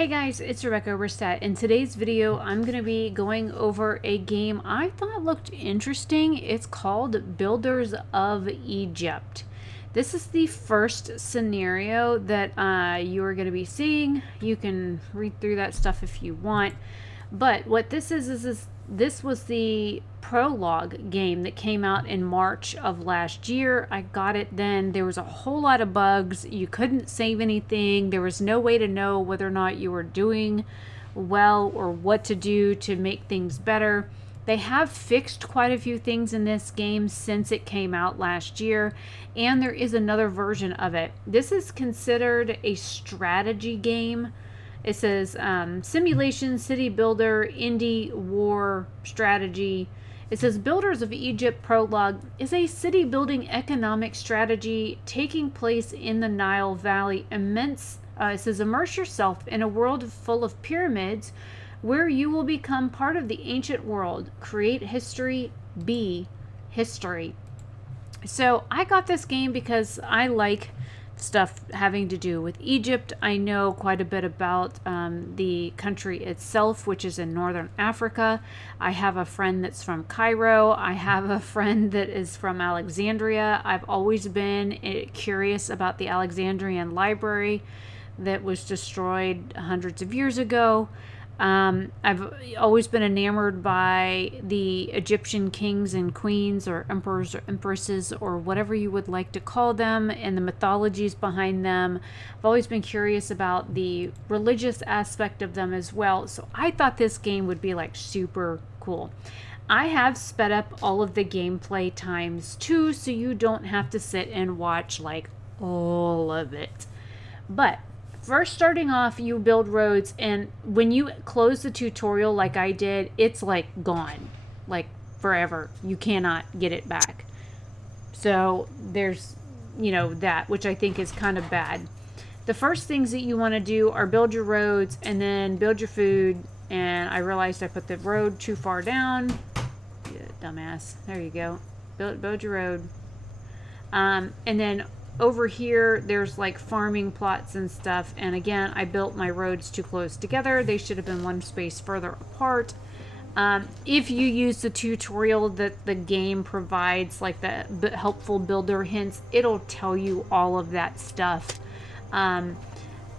Hey guys, it's Rebecca Oberstadt. In today's video, I'm going to be going over a game I thought looked interesting. It's called Builders of Egypt. This is the first scenario that you are going to be seeing. You can read through that stuff if you want. But what this is this was the prologue game that came out in March of last year. I got it then. There was a whole lot of bugs. You couldn't save anything. There was no way to know whether or not you were doing well or what to do to make things better. They have fixed quite a few things in this game since it came out last year, and there is another version of it. This is considered a strategy game. It says simulation, city builder, indie, war, strategy. It says Builders of Egypt Prologue is a city building economic strategy taking place in the Nile Valley. It says immerse yourself in a world full of pyramids where you will become part of the ancient world. Create history, be history. So I got this game because I like stuff having to do with Egypt. I know quite a bit about the country itself, which is in northern Africa. I have a friend that's from Cairo. I have a friend that is from Alexandria. I've always been curious about the Alexandrian library that was destroyed hundreds of years ago. I've always been enamored by the Egyptian kings and queens, or emperors or empresses, or whatever you would like to call them, and the mythologies behind them. I've always been curious about the religious aspect of them as well. So I thought this game would be like super cool. I have sped up all of the gameplay times too, so you don't have to sit and watch like all of it. But first, starting off, you build roads, and when you close the tutorial like I did, it's like gone, like forever. You cannot get it back. So there's, that, which I think is kind of bad. The first things that you want to do are build your roads and then build your food. And I realized I put the road too far down. Yeah, dumbass. There you go. Build your road. And then over here, there's like farming plots and stuff. And again, I built my roads too close together. They should have been one space further apart. If you use the tutorial that the game provides, like the helpful builder hints, it'll tell you all of that stuff.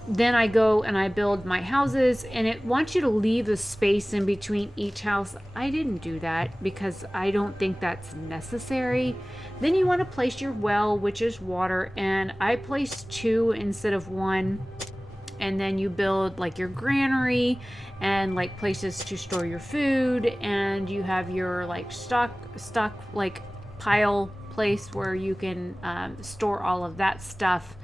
Then I go and I build my houses, and it wants you to leave a space in between each house. I didn't do that because I don't think that's necessary. Then you want to place your well, which is water, and I placed 2 instead of 1. And then you build like your granary and like places to store your food, and you have your like stock like pile place where you can store all of that stuff.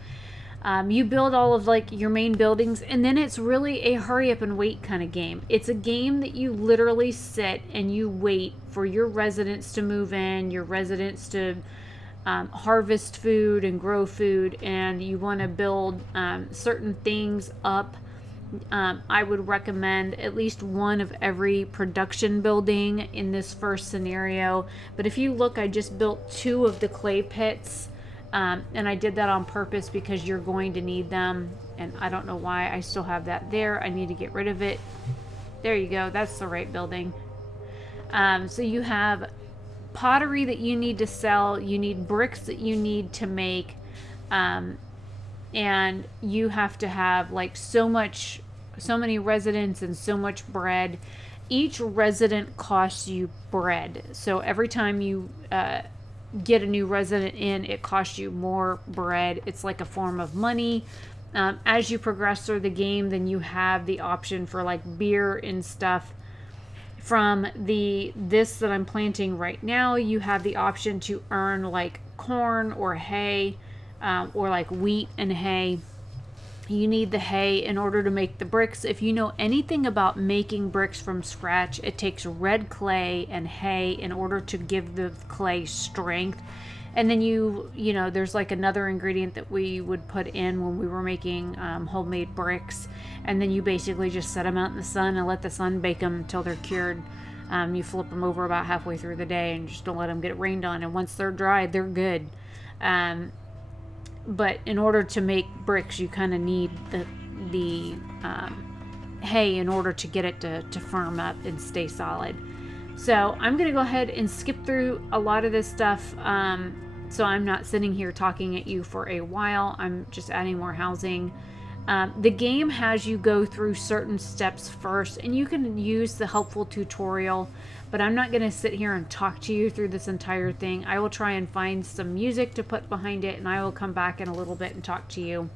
You build all of like your main buildings, and then it's really a hurry up and wait kind of game. It's a game that you literally sit and you wait for your residents to move in, your residents to harvest food and grow food, and you want to build certain things up. I would recommend at least one of every production building in this first scenario. But if you look, I just built 2 of the clay pits. And I did that on purpose because you're going to need them, and I don't know why I still have that there. I need to get rid of it. There you go. That's the right building. So you have pottery that you need to sell. You need bricks that you need to make. And you have to have like so many residents and so much bread. Each resident costs you bread. So every time you get a new resident in, it costs you more bread. It's like a form of money. As you progress through the game, then you have the option for like beer and stuff. From this that I'm planting right now, you have the option to earn like corn or hay, or like wheat and hay. You need the hay in order to make the bricks. If you know anything about making bricks from scratch, it takes red clay and hay in order to give the clay strength. And then there's like another ingredient that we would put in when we were making homemade bricks. And then you basically just set them out in the sun and let the sun bake them until they're cured. You flip them over about halfway through the day and just don't let them get rained on. And once they're dry, they're good. But in order to make bricks, you kind of need the hay in order to get it to firm up and stay solid. So I'm going to go ahead and skip through a lot of this stuff, so I'm not sitting here talking at you for a while. I'm just adding more housing. The game has you go through certain steps first, and you can use the helpful tutorial, but I'm not going to sit here and talk to you through this entire thing. I will try and find some music to put behind it, and I will come back in a little bit and talk to you.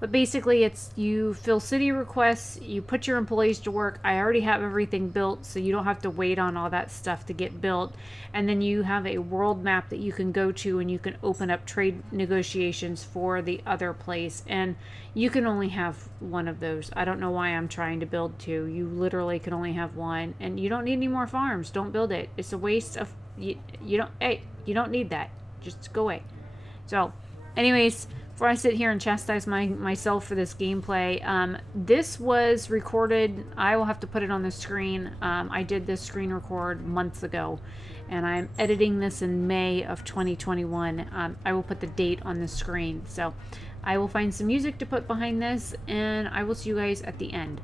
But basically, it's you fill city requests, you put your employees to work. I already have everything built, so you don't have to wait on all that stuff to get built. And then you have a world map that you can go to, and you can open up trade negotiations for the other place. And you can only have one of those. I don't know why I'm trying to build two. You literally can only have one, and you don't need any more farms. Don't build it. It's a waste of you don't need that. Just go away. So, anyways, before I sit here and chastise myself for this gameplay, this was recorded. I will have to put it on the screen. I did this screen record months ago, and I'm editing this in May of 2021. I will put the date on the screen. So I will find some music to put behind this, and I will see you guys at the end.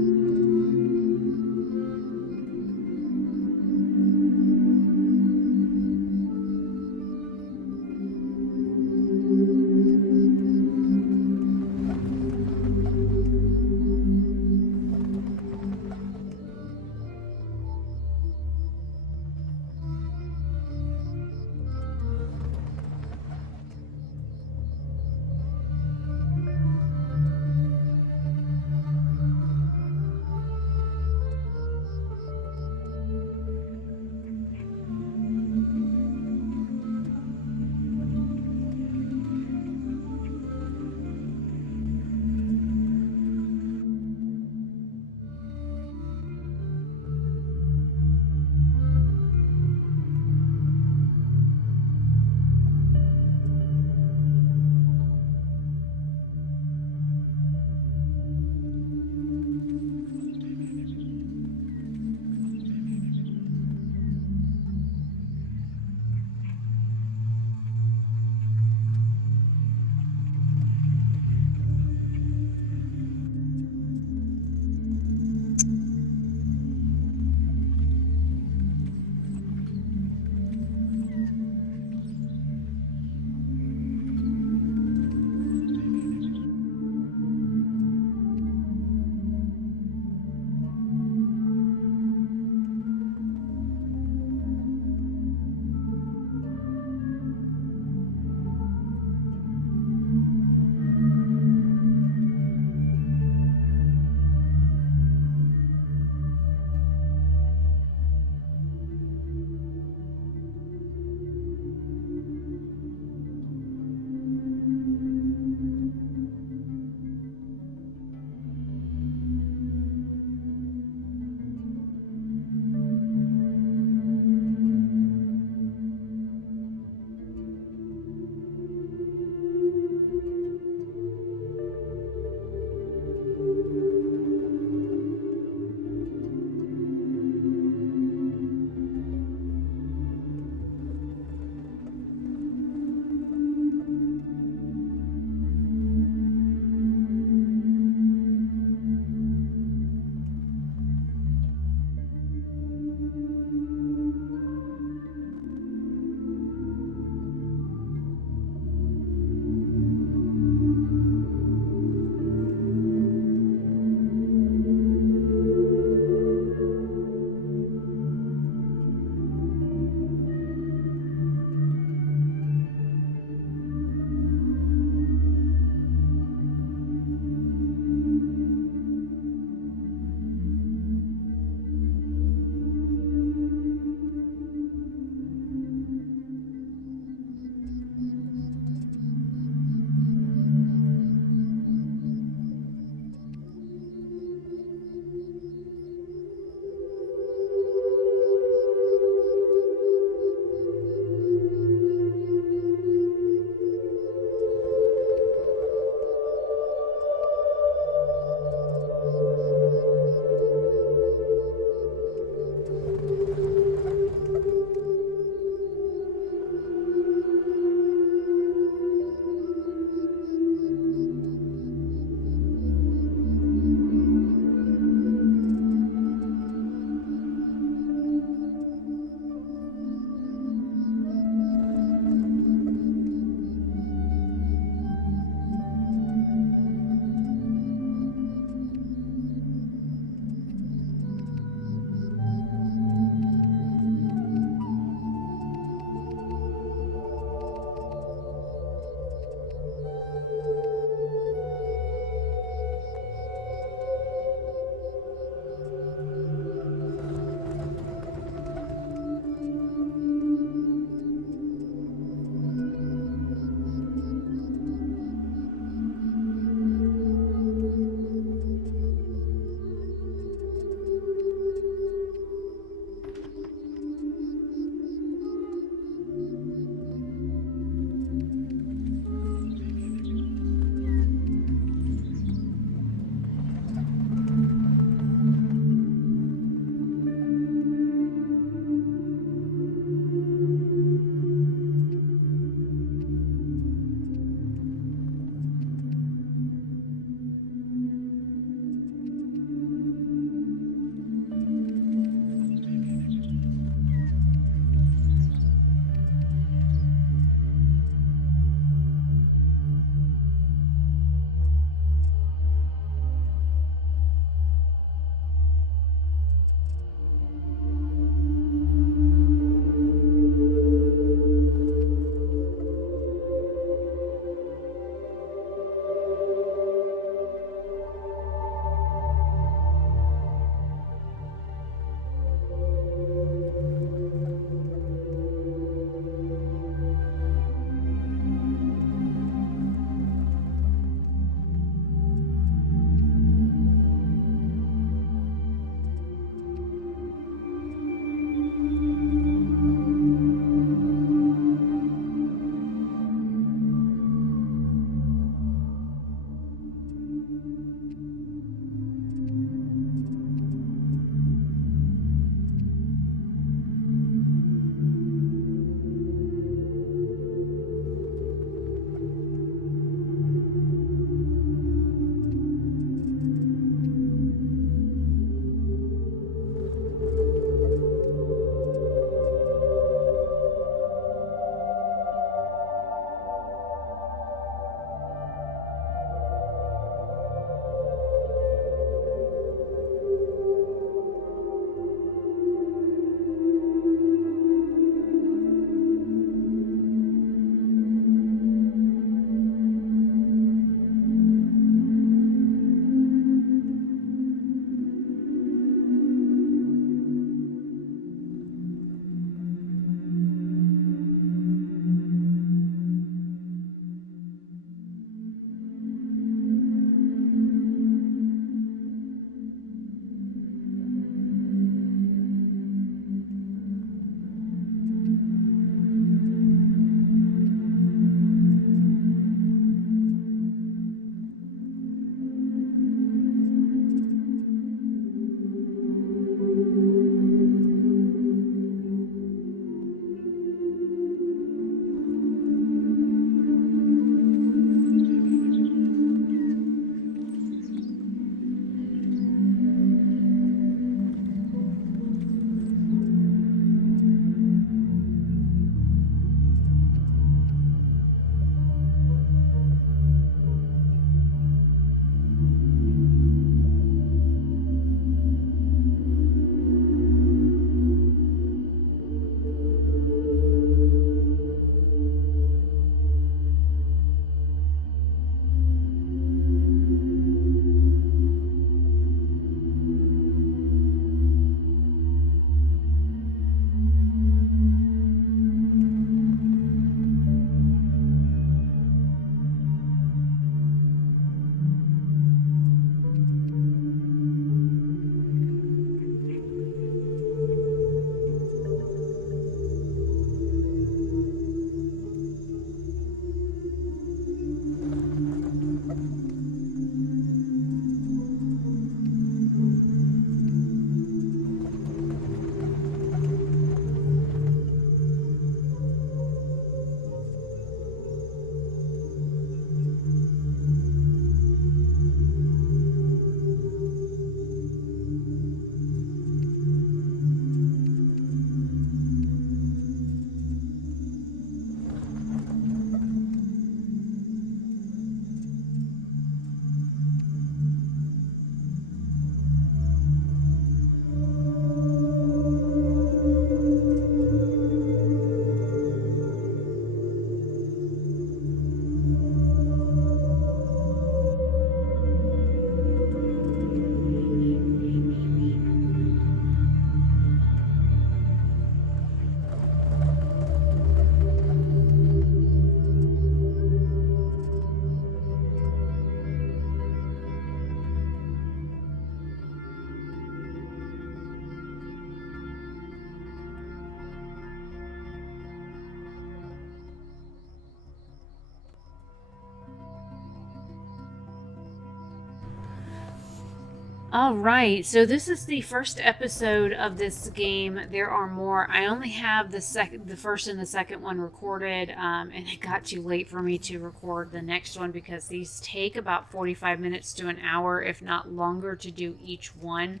All right, so this is the first episode of this game. There are more. I only have the first and the second one recorded, and it got too late for me to record the next one because these take about 45 minutes to an hour, if not longer, to do each one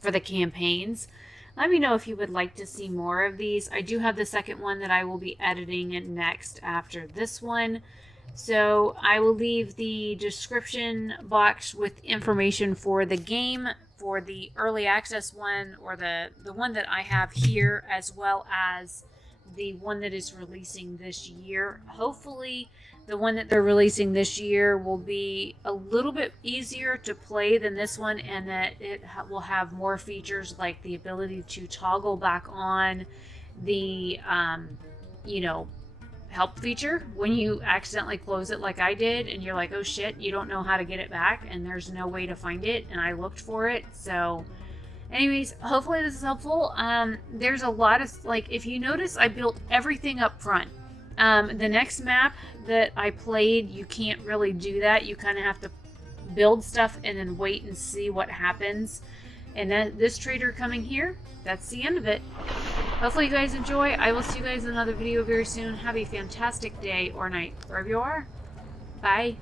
for the campaigns. Let me know if you would like to see more of these. I do have the second one that I will be editing next after this one. So I will leave the description box with information for the game, for the early access one, or the one that I have here, as well as the one that is releasing this year. Hopefully the one that they're releasing this year will be a little bit easier to play than this one, and that it will have more features like the ability to toggle back on the you know, help feature when you accidentally close it like I did, and you're like, oh shit, you don't know how to get it back, and there's no way to find it, and I looked for it. So anyways, hopefully this is helpful. There's a lot of, like, if you notice, I built everything up front. The next map that I played, you can't really do that. You kind of have to build stuff and then wait and see what happens. And then this trader coming here, that's the end of it. Hopefully you guys enjoy. I will see you guys in another video very soon. Have a fantastic day or night, wherever you are. Bye.